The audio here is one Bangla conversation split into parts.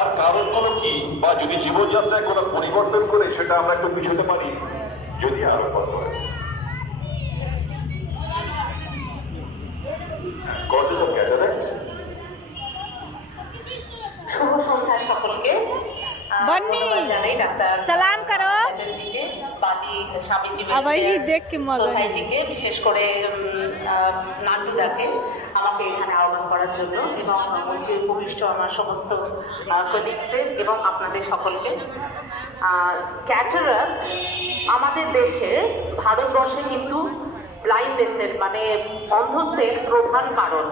তার কারণগুলো কি, বা যদি জীবনযাত্রায় কোনো পরিবর্তন করে সেটা আমরা একটু পিছুতে পারি যদি আরো ভালো হয়। Causes of cataracts. শুভ সন্ধ্যা সকলকে। बन्नी জানাই ডাক্তার सलाम करो। চ্যাটার্জিকে, বালি স্বামীজি अब ये देख के मजा সোসাইটিকে, বিশেষ করে নান্টুদাকে আমাকে এখানে আহ্বান করার জন্য, এবং মঞ্চে উপবিষ্ট আমার সমস্ত কলিগদের এবং আপনাদের সকলকে। ক্যাটারাক্ট আমাদের দেশে, ভারতবর্ষে কিন্তু ব্লাইন্ডনেসের মানে অন্ধত্বের প্রধান কারণ,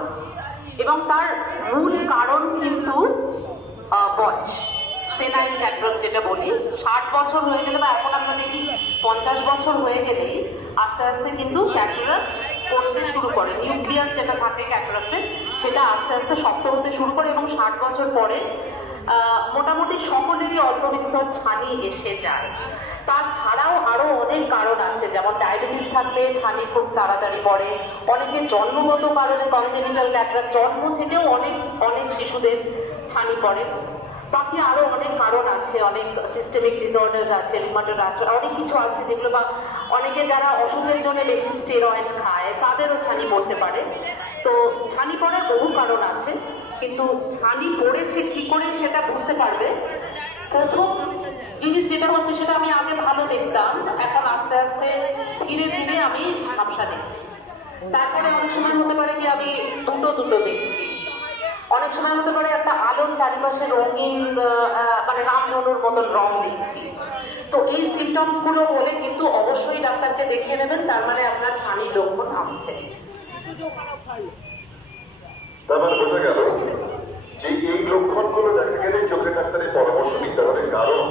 এবং তার মূল কারণ কিন্তু বয়স, সেনাইল ক্যাটারাক্ট যেটা বলি। 60 বছর হয়ে গেলে, বা এখন আমরা দেখি 50 বছর হয়ে গেলেই আস্তে আস্তে কিন্তু ক্যাটারাক্ট করতে শুরু করে। নিউক্লিয়াস যেটা থাকে ক্যাটারাক্টের, সেটা আস্তে আস্তে শক্ত হতে শুরু করে, এবং 60 বছর পরে মোটামুটি সকলেরই অল্প বিস্তর ছানি এসে যায়। তাছাড়াও আরো অনেক কারণ আছে, যেমন ডায়াবেটিস থাকলে ছানি খুব তাড়াতাড়ি পড়ে, অনেকে জন্মগত কারণে কনজেনিটাল ক্যাটারাক্ট, জন্ম থেকেও অনেক অনেক শিশুদের ছানি পড়ে। বাকি আরো অনেক কারণ আছে, অনেক সিস্টেমিক ডিসঅর্ডার্স আছে, রিউমাটয়েড আর্থ্রাইটিস, অনেক কিছু আছে যেগুলো, বা অনেকে যারা অসুখের জন্য বেশি স্টেরয়েড খায় তাদেরও ছানি পড়তে পারে। তো ছানি পড়ার বহু কারণ আছে, কিন্তু ছানি পড়েছে কি করে সেটা বুঝতে পারবে প্রথম জিনিস যেটা হচ্ছে, সেটা আমি আগে ভালো দেখতাম, এখন আস্তে আস্তে ধীরে ধীরে আমি ঝাপসা দেখছি। তারপরে অনেক সময় হতে পারে কি আমি দুটো দুটো দেখছি, অনেক সময় হতে পারে একটা আলোর চারিপাশে রঙিন মানে রামধনুর মতন রং দেখছি। তো এই সিমটমস গুলো হলে কিন্তু অবশ্যই ডাক্তারকে দেখিয়ে নেবেন, তার মানে আপনার ছানির লক্ষণ আসছে। তারপর বোঝা গেল যে এই লক্ষণগুলো দেখা গেলে চোখের ডাক্তারের পরামর্শ নিতে হবে। কারণ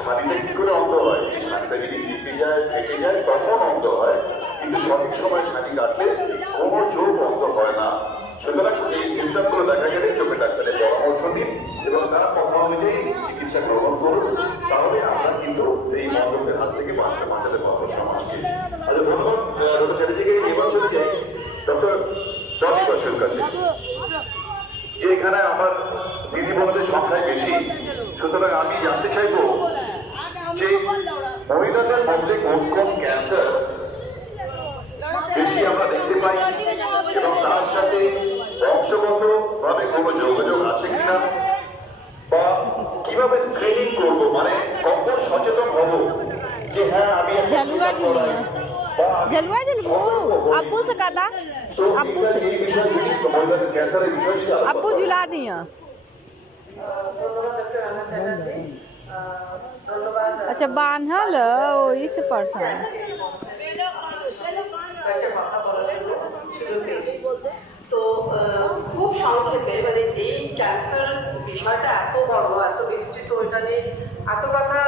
ছানিটা কি করে অন্ধ হয়, ছানিটা যদি চিপে যায়, ফেটে যায়, তখন অন্ধ হয়, কিন্তু সঠিক সময় ছানি কাটলে কোনো চোখ অন্ধ হয় না। সুতরাং এই সিমটমগুলো দেখা গেলে চোখের ডাক্তারের পরামর্শ নিন এবং তার কথা অনুযায়ী চিকিৎসা গ্রহণ করুন। তাহলে আমরা কিন্তু এই মন্ডপের হাত থেকে বাঁচাতে পারবো সমাজকে। আচ্ছা, ধন্যবাদ ডক্টর চ্যাটার্জিকে। এবার চলে যাই ডক্টর রবি বচ্চন কাছে। যে এখানে আমার দিদি বোনদের সংখ্যায় বেশি, সুতরাং আমি জানতে চাইবো যে মহিলাদের মধ্যে কোন কোন ক্যান্সার বেশি আমরা দেখতে পাই, এবং তার সাথে বংশগত ভাবে কোনো যোগাযোগ আছে কিনা, বা কিভাবে স্ক্রিনিং করবো, মানে কখন সচেতন হবো যে হ্যাঁ আমি जलुआ जुलिया जलुआ जुलबू अब्बू से कहता अब्बू से এই বিষয়গুলি মহিলাদের ক্যান্সারের বিষয়টি अब्बू जुला दिया। अच्छा बांधल वही से परेशान। তো খুব সংক্ষেপে, মানে এই ক্যান্সার বিষয়টা এত বড়, এত বিস্তৃত, এটা নিয়ে এত কথা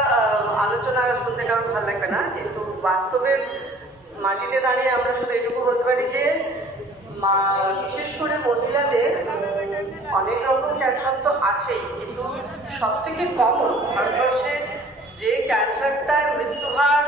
আলোচনা শুনতে কারণ ভালো লাগবে না, কিন্তু বাস্তবের মাটিতে দাঁড়িয়ে আমরা শুধু এটুকু বলতে পারি যে বিশেষ করে মহিলাদের অনেক রকম ক্যান্সার তো আছেই, কিন্তু সব থেকে কমন ভারতবর্ষে যে ক্যান্সারটার মৃত্যুহার